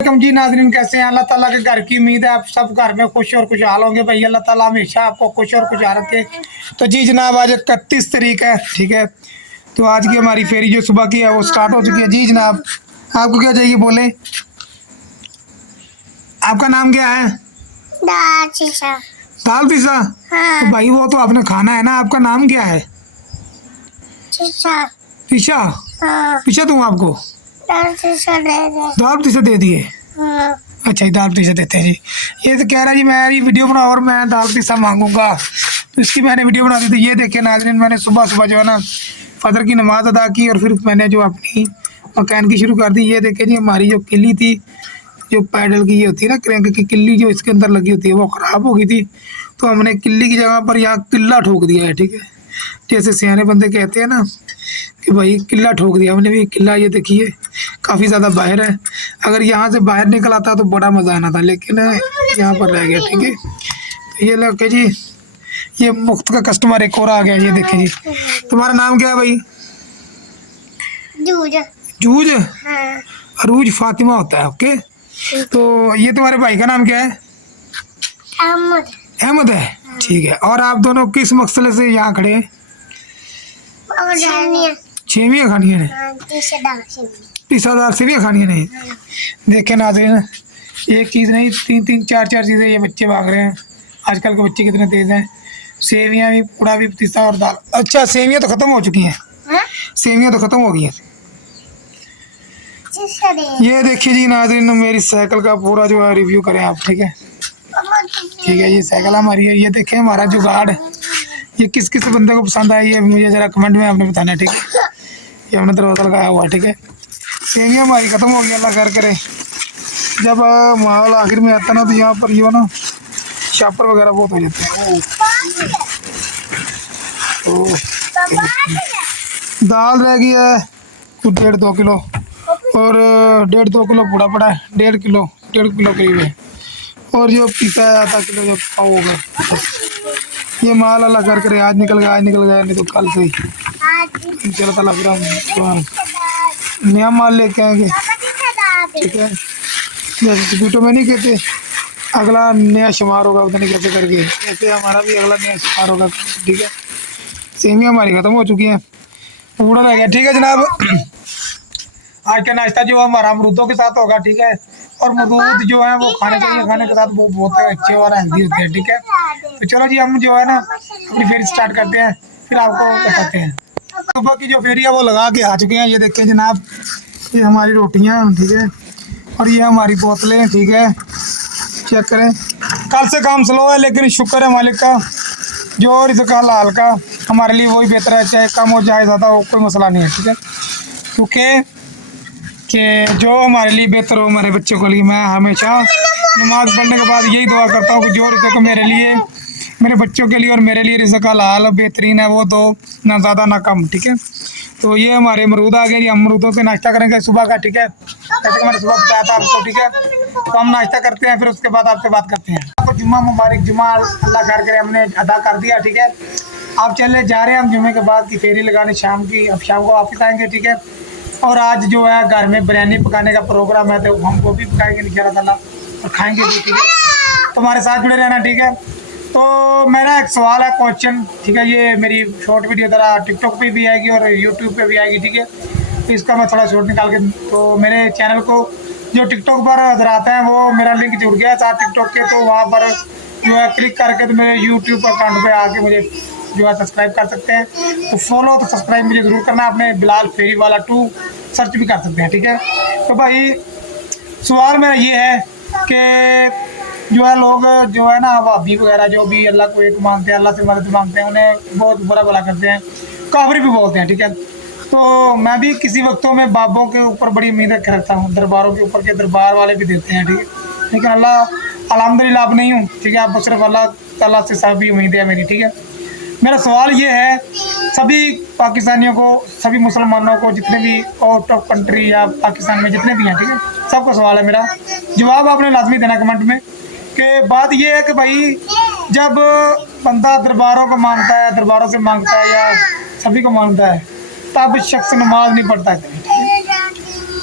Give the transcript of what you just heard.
जी नाज़रीन, कैसे हैं? अल्लाह ताला के घर की उम्मीद है आप सब घर में खुश और खुशहाल होंगे। भाई अल्लाह ताला हमेशा आपको खुश और खुशहाल रखे। तो जी जनाब, आज 31 तारीख है, ठीक है। तो आज की हमारी फेरी जो सुबह की है वो स्टार्ट हो चुकी है। जी जनाब, आपको क्या चाहिए बोले? आपका नाम क्या है? दाल शीशा। दाल पिसा? हाँ। तो भाई वो तो आपने खाना है ना। आपका नाम क्या है? शीशा। पिशा? हाँ। पिशा दूँ आपको? दाल शीशा दे दे। दाल पिसा दे दिए? हाँ। अच्छा जी, दाल पिसा देते हैं जी। ये तो कह रहा है जी मैं ये वीडियो बनाऊँ और मैं दाल पिसा मांगूंगा, तो इसकी मैंने वीडियो बना दी थी। ये देखिए नाज़रीन, मैंने सुबह सुबह जो है ना फजर की नमाज अदा की और फिर मैंने जो अपनी मकान की शुरू कर दी। ये देखिए जी, हमारी जो किल्ली थी, जो पैडल की ये होती है ना, क्रैंक की किल्ली जो इसके अंदर लगी होती है, वो ख़राब हो गई थी। तो हमने किल्ली की जगह पर यहाँ किल्ला ठोक दिया है, ठीक है। जैसे सियाने बंदे कहते हैं ना कि भाई किल्ला ठोक दिया, हमने भी किल्ला। ये देखिए काफ़ी ज़्यादा बाहर है। अगर यहाँ से बाहर निकल आता तो बड़ा मज़ा आना था, लेकिन यहाँ पर रह गया, ठीक है। तो ये लगे जी, ये मुफ्त का कस्टमर एक और आ गया। ये देखिए जी, तुम्हारा नाम क्या है भाई? दूध। जूझ? हाँ। अरूज फातिमा होता है, ओके। तो ये तुम्हारे भाई का नाम क्या है? अहमद। अहमद है, ठीक है। और आप दोनों किस मकसद से यहाँ खड़े हैं? सेवियाँ खानी है, पिसादार सेवियाँ खानी है। देखे नाज़रीन, एक चीज़ नहीं, तीन तीन चार चार चीज़ें ये बच्चे भाग रहे हैं। आजकल के बच्चे कितने तेज़ हैं। सेवियाँ भी, पूड़ा भी, पिस्ता और दाल। अच्छा, सेवियाँ तो ख़त्म हो चुकी हैं। सेवियाँ तो ख़त्म हो गई हैं। ये देखिए जी नाज़रीन, मेरी साइकिल का पूरा जो है रिव्यू करें आप, ठीक है। ठीक है, ये साइकिल हमारी है। ये देखें हमारा जुगाड़, ये किस किस बंदे को पसंद आई है मुझे ज़रा कमेंट में आपने बताना है, ठीक है। ये हमने दरवाज़ा लगाया हुआ, ठीक है। सेवियाँ हमारी ख़त्म हो गई, अल्लाह खैर करे। जब माहौल आखिर में आता ना तो यहाँ पर ये ना शापर वगैरह बहुत हो जाते हैं। तो दाल रह गई है कुछ 1.5-2 किलो, और 1.5-2 किलो पूड़ा पड़ा है। 1.5 किलो करीब है। और जो पिसा है आधा किलो जो पाव हो गया। ये माल अल्लाह कर करे आज निकल गया नहीं तो कल से ही चला ताला फिर हम नया माल लेके आएंगे, ठीक है। जैसे वीडियो में नहीं कहते अगला नया शुमार होगा, पता नहीं कैसे करके, ऐसे हमारा भी अगला नया शुमार होगा, ठीक है। सेवियाँ हमारी ख़त्म हो चुकी हैं, पूरा रह गया, ठीक है जनाब। आज का नाश्ता जो हमारा अमरूदों के साथ होगा, ठीक है। और अमरूद जो है वो खाने चाहिए, खाने के साथ वो बहुत अच्छे और हेल्दी होते हैं, ठीक है। तो चलो जी, हम जो है ना अपनी फेरी स्टार्ट करते हैं, फिर आपको बताते हैं। सुबह की जो फेरी है वो लगा के आ चुके हैं। ये देखते हैं जनाब, ये हमारी रोटियाँ, ठीक है। और ये हमारी बोतलें, ठीक है। चेक करें, कल से काम स्लो है लेकिन शुक्र है मालिक का, जो रिज़्क़ हलाल का हमारे लिए वही बेहतर है, चाहे कम हो चाहे ज़्यादा हो, कोई मसला नहीं है, ठीक है। क्योंकि कि जो हमारे लिए बेहतर हो हमारे बच्चों के लिए, मैं हमेशा नमाज़ पढ़ने के बाद यही दुआ करता हूँ कि जो रिज़्क़ मेरे लिए, मेरे बच्चों के लिए और मेरे लिए रिज़्क़ हलाल बेहतरीन है, वो दो, ना ज़्यादा ना कम, ठीक है। तो ये हमारे अमरूद आ गए, ये अमरूदों से नाश्ता करेंगे सुबह का, ठीक है। जैसे कि मैंने सुबह बताया था आपको, ठीक है। तो हम नाश्ता करते हैं, फिर उसके बाद आपसे बात करते हैं। आपको जुम्मा मुबारक, जुम्मा अल्लाह खैर करे, हमने अदा कर दिया, ठीक है। आप चले जा रहे हैं हम जुम्मे के बाद की फेरी लगाने शाम की, अब शाम को वापस आएंगे, ठीक है। और आज जो है घर में बिरयानी पकाने का प्रोग्राम है, तो हम वो भी पकाएंगे इंशाअल्लाह ताला और खाएंगे भी, ठीक है। तो हमारे साथ जुड़े रहना, ठीक है। तो मेरा एक सवाल है, क्वेश्चन, ठीक है। ये मेरी शॉर्ट वीडियो ज़रा टिकटॉक पे भी आएगी और यूट्यूब पे भी आएगी, ठीक है। तो इसका मैं थोड़ा शॉर्ट निकाल के, तो मेरे चैनल को जो टिकटॉक पर नजर आता है वो मेरा लिंक जुड़ गया साथ टिकटॉक के, तो वहाँ पर जो है क्लिक करके तो मेरे यूट्यूब अकाउंट पर आके मुझे जो है सब्सक्राइब कर सकते हैं। तो फॉलो तो सब्सक्राइब मुझे ज़रूर करना है। अपने बिलाल फेरी वाला 2 सर्च भी कर सकते हैं, ठीक है। तो भाई सवाल मेरा ये है कि जो है लोग जो है ना वहाबी वगैरह जो भी अल्लाह को एक मानते हैं, अल्लाह से मदद मांगते हैं, उन्हें बहुत बुरा भला करते हैं, काफिर भी बोलते हैं, ठीक है। तो मैं भी किसी वक्तों में बाबों के ऊपर बड़ी उम्मीद रखता हूँ, दरबारों के ऊपर के दरबार वाले भी देते हैं, ठीक है। लेकिन अल्लाह अल्हम्दुलिल्लाह अब नहीं हूँ, ठीक है। अब सिर्फ अल्लाह ताला से सभी उम्मीद है मेरी, ठीक है। मेरा सवाल ये है सभी पाकिस्तानियों को, सभी मुसलमानों को, जितने भी आउट ऑफ कंट्री या पाकिस्तान में जितने भी हैं, ठीक है, सबको सवाल है मेरा, जवाब आपने लाजमी देना कमेंट में। कि बात ये है कि भाई जब बंदा दरबारों को मांगता है, दरबारों से मांगता है या सभी को मांगता है, तब शख्स नमाज नहीं पढ़ता है,